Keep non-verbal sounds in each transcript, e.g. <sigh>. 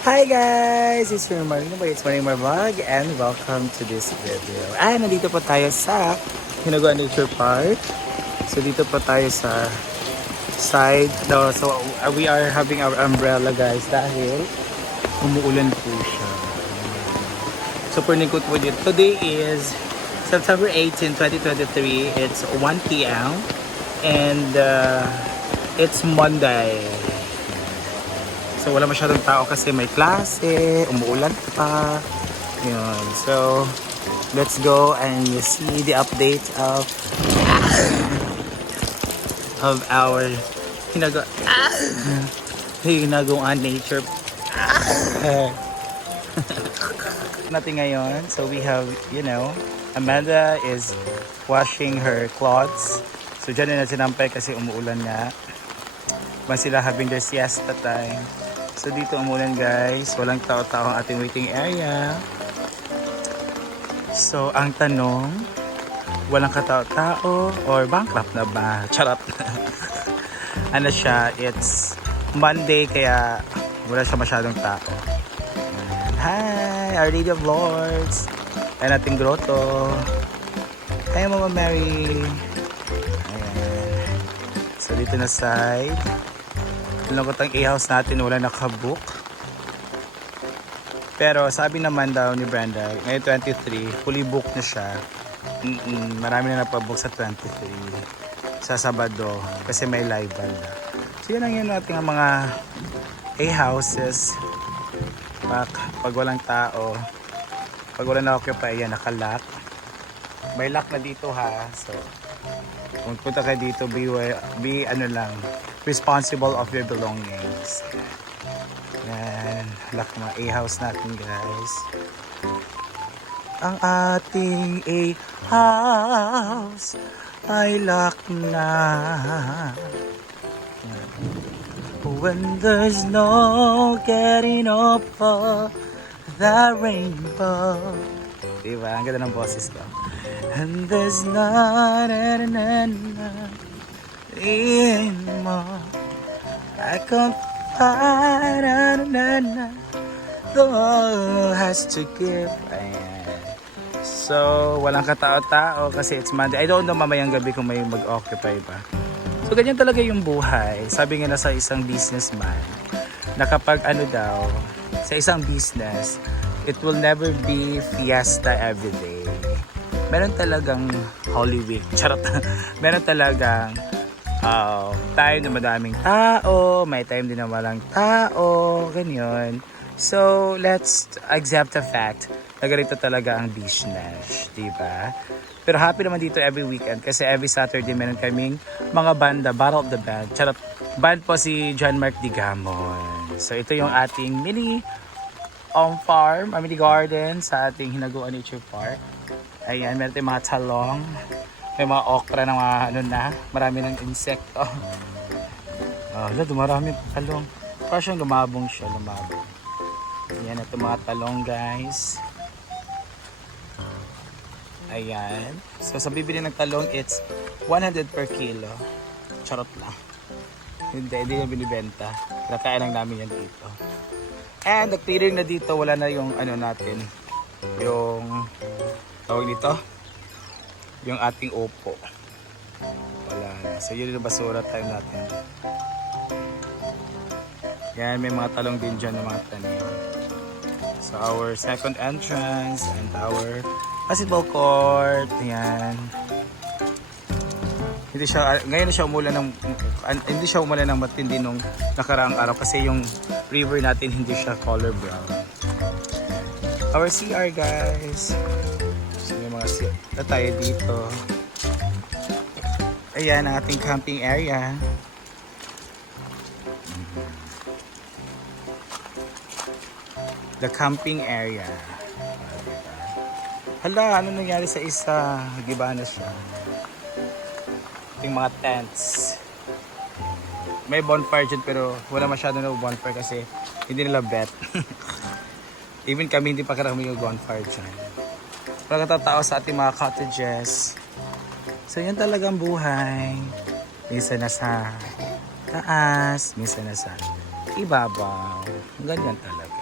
Hi guys! It's your Marino Boy. It's Marino Vlog and welcome to this video. Ay, nandito po tayo sa Hinaguan Nature Park. So dito po tayo sa side. No, so uh, we are having our umbrella guys dahil umuulan po siya. Super lingkod po dito. Today is September 18, 2023. It's 1 p.m. And uh, it's Monday. So wala masyadong tao kasi may klase, umuulan pa. Yun. So let's go and see the update of of our hinago <laughs> hinaguan nature <laughs> natin ngayon. So we have, you know, Amanda is washing her clothes. So dyan na sinampay kasi umuulan nga. Mas sila having their siesta time. So dito umulan guys, walang tao-tao ang ating waiting area. So ang tanong, walang katao-tao or bankrupt na ba? <laughs> Charot. <laughs> ano siya, it's Monday kaya wala siya masyadong tao. Hi, Our Lady of Lords. Ayan ating grotto. Hi Mama Mary. Ayan. So dito na side. Lungkot ang a-house natin, wala nakabook. Pero sabi naman daw ni Brenda, ngayon 23, fully book na siya. Mm-mm, marami na napabook sa 23 sa Sabado kasi may live banda. So yun ang yun natin ang mga A-houses. Pag, pag walang tao, pag wala na occupy, yan, nakalock. May lock na dito ha. So, kung punta kayo dito, be, be ano lang, responsible of your belongings. Yan, lock mga A-house natin guys. Ang ating A-house ay lock na. When there's no getting over the rainbow. Diba? Ang ganda ng boses ko. And there's not an anymore. I can't find an The world has to give. Ayan. So, walang katao-tao kasi it's Monday. I don't know mamayang gabi kung may mag-occupy pa. So, ganyan talaga yung buhay. Sabi nga na sa isang businessman na kapag ano daw, sa isang business, it will never be fiesta every day. Meron talagang Holy Week. <laughs> Charot. Meron talagang uh, time na madaming tao, may time din na walang tao, ganyan. So, let's accept the fact na ganito talaga ang business, di ba? Pero happy naman dito every weekend kasi every Saturday meron kaming mga banda, Battle of the Band. Charot, band po si John Mark Digamon. So, ito yung ating mini on farm, uh, mini garden sa ating Hinaguan Nature Park. Ayan, meron tayong mga talong. May mga okra na mga ano na, marami ng insekto. <laughs> Ah, uh, dumarami talong. Parang siyang lumabong siya, lumabong. Ayan, ito mga talong guys. Ayan. So sa bibili ng talong, it's 100 per kilo. Charot lang. Hindi, hindi na binibenta. Nakain lang namin yan dito. And the clearing na dito, wala na yung ano natin. Yung tawag dito. Yung ating upo. Wala na. So yun yung basura time natin. Yan, may mga talong din dyan ng mga tanim. So our second entrance and our basketball court. Yan. Hindi siya ngayon siya umulan ng hindi siya umulan ng matindi nung nakaraang araw kasi yung river natin hindi siya color brown. Our CR guys. Mga CR na tayo dito. Ayan ang ating camping area. The camping area. Hala, ano nangyari sa isa? Giba na siya. Yung mga tents. May bonfire dyan pero wala masyado na bonfire kasi hindi nila bet. <laughs> Even kami hindi pa karami yung bonfire dyan pagkatatao sa ating mga cottages. So yan talagang buhay. Minsan nasa taas, minsan nasa ibabaw. Ganyan talaga.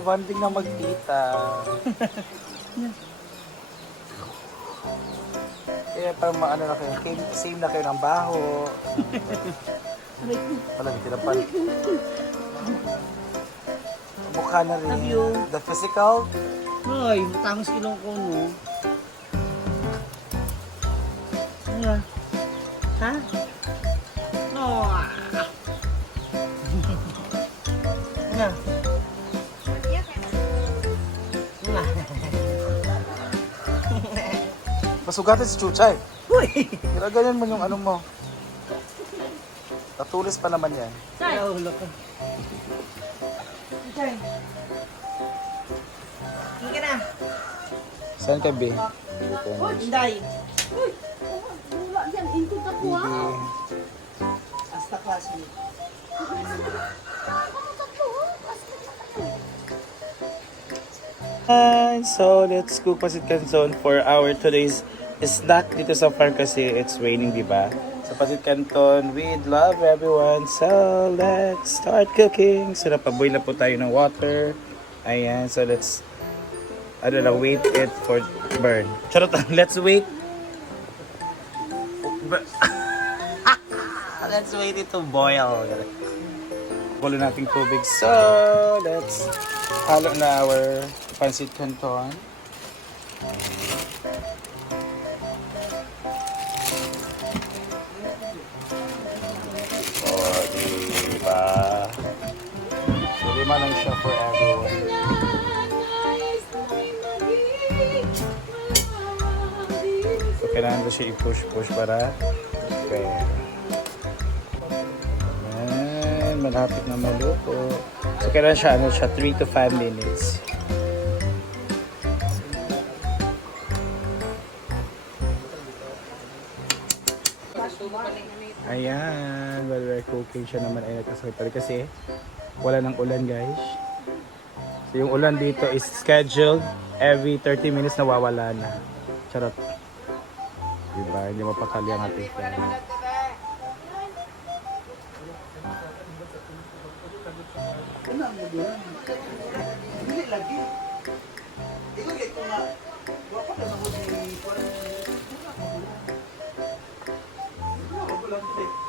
Oh, banding na magtita. <laughs> Kaya parang maano na kayo, same, same na kayo ng baho. <laughs> Wala, hindi tinapal. Mukha na rin. Love you. The physical, Hoy, matangos ilong ko, no? Ano? Ha? Masugatan si Chuchay. Uy! Kaya ganyan mo yung ano mo. Tatulis pa naman yan. Ko. Okay. Hindi ka na. Saan ka, B? Inday. Wala dyan, input ako ah. Bibi. Hasta classmate. Hi! So, let's cook pasit canton for our today's snack dito sa farm kasi it's raining, di ba? So, pasit canton with love, everyone. So, let's start cooking. So, napaboy na po tayo ng water. Ayan. So, let's, don't know, wait it for burn. Charot. <laughs> Let's wait. <laughs> Let's wait it to boil. Kulo nating tubig. So, let's halo na our pancit canton. Oh, diba? So, lima lang siya for everyone. So, kailangan ko siya i-push-push para fair. Ayan, malapit na maluto. So, kailangan siya, ano siya, 3 to 5 minutes. Ayan, while we're cooking siya naman ay nagkasalita kasi eh, wala ng ulan guys. So yung ulan dito is scheduled every 30 minutes nawawala na. Charot. Diba? Hindi mapakali ang ating fan. Hindi lagi. Hindi ko get ko nga. Wala ko na sa one.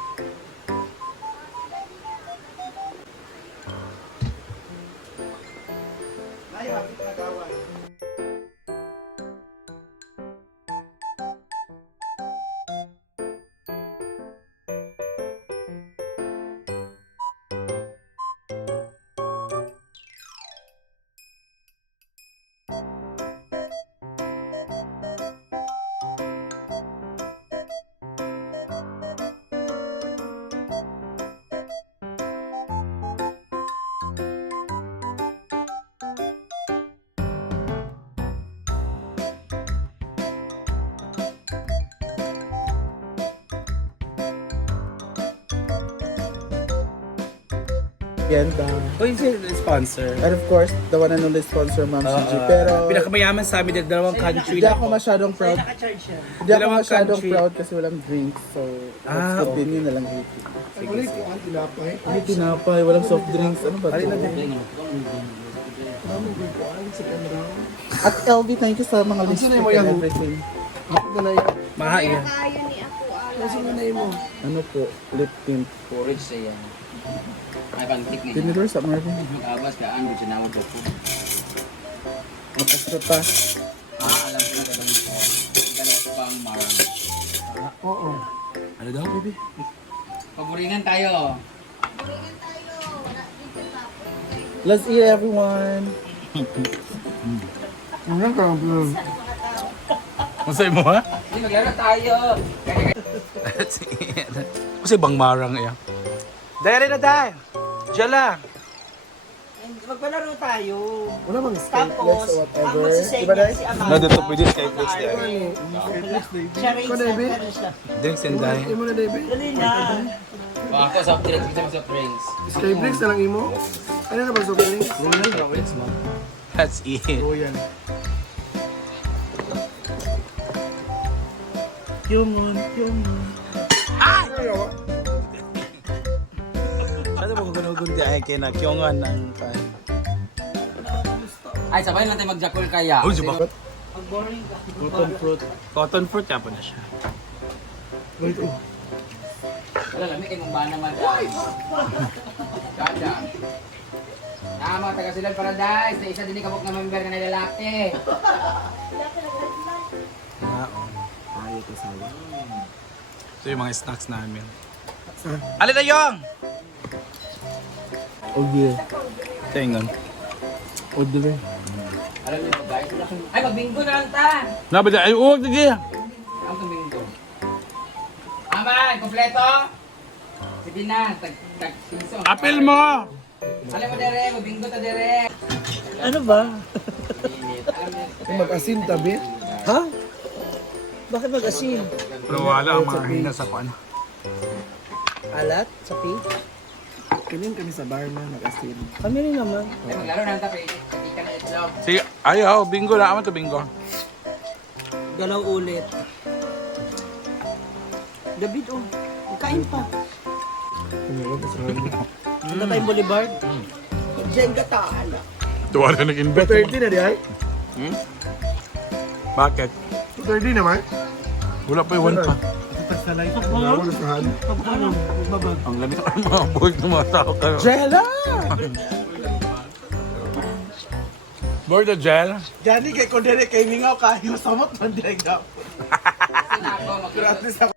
Genta. Oh, yung sponsor. And of course, the one and only sponsor, Ma'am CG. Pero, pinakamayaman sa amin dalawang country hindi ako masyadong Ay, proud. naka-charge siya. Hindi ako Dalawang masyadong country. proud kasi walang drinks. So, let's Ah, continue na lang 80. Hindi tinapay, walang soft drinks. Ano ba ito? At LV, thank you sa mga lipstick and everything. Mahaya. Kaya ni ako ala. Ano po, lip tint. Porridge sa yan. Ay, pantik niya. Tinidor sa Marvin. Mag-abas ka, ano, sinawag ako. Matas pa. Ah, alam ko na ka bang ganit pa ang marang. Ano daw, baby? Paboringan tayo. Let's eat everyone. Masay mo, ha? Hindi, maglaro tayo. Let's eat. Kasi bang marang iya. Dahil na dahil. Jala. Magpalaro tayo. Wala bang Tapos, ang magsisave Diba, niya Day? si Amanda. No, dito pwede Skyflex di ay. Siya rin sa ano siya. Drinks and dine. Dali na. Baka ako soft drinks, mo soft drinks. Skyflix na lang imo. Ano ka ba soft drinks? Let's eat. Yungon, yungon. Ano mo gugunugun di ay kay na kyongan ng kan. Ay, sabay lang tayo magjakol kaya. Uy, subak. Cotton fruit. Cotton fruit ya pa na siya. Wala, lamig kayo mong bana man. Kada. Ah, mga taga-silan paradise. Na isa din ni kabok na member na lalaki. So yung mga snacks namin. Alin na yung? Oh. Oh niyo ba guys? Ay, magbinggo na lang ta. Nabada ay uwag di. Ang tuminggo. Aman, kompleto. Sige na, tag tag pinso. Apil mo. Alam mo dere, magbinggo ta dere. Ano ba? Mag-asin tabi. Ha? Bakit mag-asin? Pero wala ang mga hina sa kuan. Alat? Sapi? Kanin kami sa bar na mag-asin. Kami rin naman. Ay, maglaro na lang ta, pre. Hindi ka na itlog. Sige, ayaw, bingo na aman to bingo. Galaw ulit. David, oh. Kain pa. Punta tayong Boulevard. Diyan ka taala. Tuwa na nag-invest. 230 na di ay? Bakit? 230 naman? Wala pa yung one pa. Ako na sa hand. Ang lamit ang mga board ng mga tao kayo. Jella! Board na gel? Jani kay dire kay mingaw kayo samot man dire gaw. Ako